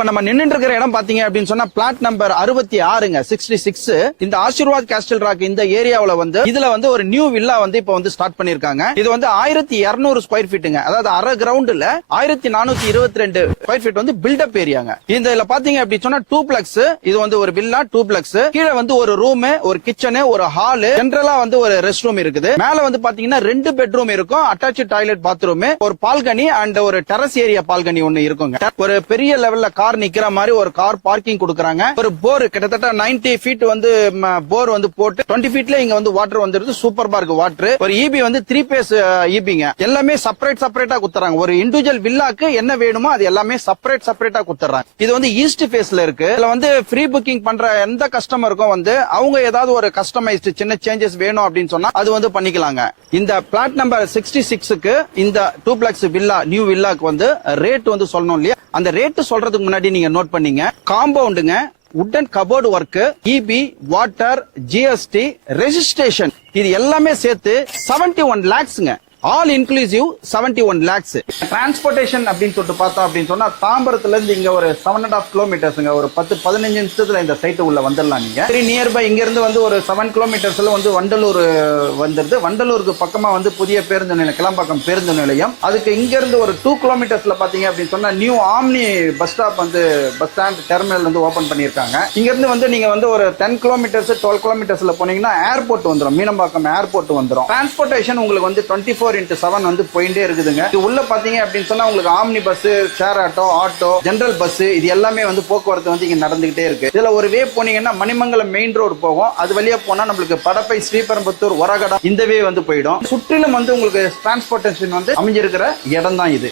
இப்ப நம்ம நின்னுட்டு இருக்கிற இடம் பாத்தீங்க அப்படின்னு சொன்னா பிளாட் நம்பர் 66ங்க 66. இந்த ஆசீர்வாத் கேஸ்டல் ராக் இந்த ஏரியாவுல வந்து இதுல வந்து ஒரு நியூ வில்லா வந்து இப்ப வந்து ஸ்டார்ட் பண்ணிருக்காங்க. இது வந்து 1200 ஸ்கொயர் ஃபீட்டுங்க. அதாவது அரை கிரவுண்ட்ல 1422 ஸ்கொயர் ஃபீட் வந்து பில்டப் ஏரியாங்க. இதுல பாத்தீங்க அப்படின்னு சொன்னா டூப்ளெக்ஸ். இது வந்து ஒரு வில்லா டூப்ளெக்ஸ். கீழே வந்து ஒரு ரூம், ஒரு கிச்சன், ஒரு ஹால், ஜெனரலா வந்து ஒரு ரெஸ்ட் ரூம் இருக்குது. மேல வந்து பாத்தீங்கன்னா 2 பெட்ரூம் இருக்கும், அட்டாச் டாய்லெட் பாத்ரூம், ஒரு பால்கனி அண்ட் ஒரு டெரஸ் ஏரியா பால்கனி ஒன்னு இருக்குங்க. ஒரு பெரிய லெவல்ல கார் நிக்கிற மாதிரி ஒரு கார் பார்க்கிங் கொடுக்கறாங்க. ஒரு போர் கிட்டத்தட்ட 90 ஃபீட் வந்து போர் வந்து போட்டு 20 ஃபீட்ல இங்க வந்து வாட்டர் வந்துருது. Super park water. ஒரு இபி வந்து 3 பேஸ் இபிங்க. எல்லாமே செப்பரேட்டா குத்துறாங்க. ஒரு இண்டிவிஜுவல் வில்லாக்கு என்ன வேணுமோ அது எல்லாமே செப்பரேட்டா குத்துறாங்க. இது வந்து ஈஸ்ட் ஃபேஸ்ல இருக்கு. இதுல வந்து ஃப்ரீ புக்கிங் பண்ற எந்த கஸ்டமருக்கும் வந்து அவங்க ஏதாவது ஒரு கஸ்டமைஸ்டு சின்ன சேஞ்சஸ் வேணும் அப்படின்னு சொன்னா அது வந்து பண்ணிக்கலாங்க. இந்த பிளாட் நம்பர் 66க்கு இந்த டூப்ளெக்ஸ் வில்லா நியூ வில்லாக்கு வந்து ரேட் வந்து சொல்லணும் இல்லையா? அந்த ரேட் சொல்றதுக்கு முன்னாடி நீங்க நோட் பண்ணீங்க. காம்பவுண்டுங்க, வுடன் cupboard work, EB, water, GST, registration இது எல்லாமே சேர்த்து 71 lakhsங்க. All inclusive 71 lakhs. டிரான்ஸ்போர்டேஷன் அப்படின்னு சொல்லிட்டு பார்த்தோம் அப்படின்னு சொன்னா தாம்பரத்துல இருந்து இங்க ஒரு 7.5 கிலோமீட்டர்ஸ்ங்க. ஒரு 10-15 நிமிஷத்துல இந்த சைட்டு உள்ள வந்துடலாம். நீங்க சரி நியர்பை இங்க இருந்து வந்து ஒரு 7 கிலோமீட்டர்ஸ்ல வந்து வண்டலூர் வந்துருது. வண்டலூருக்கு பக்கமா வந்து புதிய பேருந்து நிலையம், கிளம்பாக்கம் பேருந்து நிலையம். அதுக்கு இங்க இருந்து ஒரு 2 கிலோமீட்டர்ஸ்ல பாத்தீங்க அப்படின்னு சொன்னா நியூ ஆம்னி பஸ் ஸ்டாப் வந்து பஸ் ஸ்டாண்ட் டெர்மினல் வந்து ஓபன் பண்ணிருக்காங்க. இங்க இருந்து வந்து நீங்க வந்து ஒரு 10 கிலோமீட்டர்ஸ் 12 கிலோமீட்டர்ஸ்ல போனீங்கன்னா ஏர்போர்ட் வந்துடும், மீனம்பாக்கம் ஏர்போர்ட் வந்துடும். டிரான்ஸ்போர்டேஷன் உங்களுக்கு வந்து 24/7 வந்து போயிட்டே இருக்குதுங்க. இது உள்ள பாத்தீங்க அப்படின்னு சொன்னா உங்களுக்கு omni bus, share auto, general bus இது எல்லாமே வந்து போக்குவரத்து வந்து இங்க நடந்துகிட்டே இருக்கு. இதுல ஒரு வே போனீங்கன்னா மணிமங்கலம் மெயின் ரோடு போகும். அது வழியா போனா நம்மளுக்கு படப்பை, ஸ்ரீபெரும்புத்தூர், ஒரகடம் இந்த வே வந்து போயிடும். சுற்றிலும் வந்து உங்களுக்கு டிரான்ஸ்போர்டேஷன் வந்து அமைஞ்சிருக்கிற இடம் தான் இது.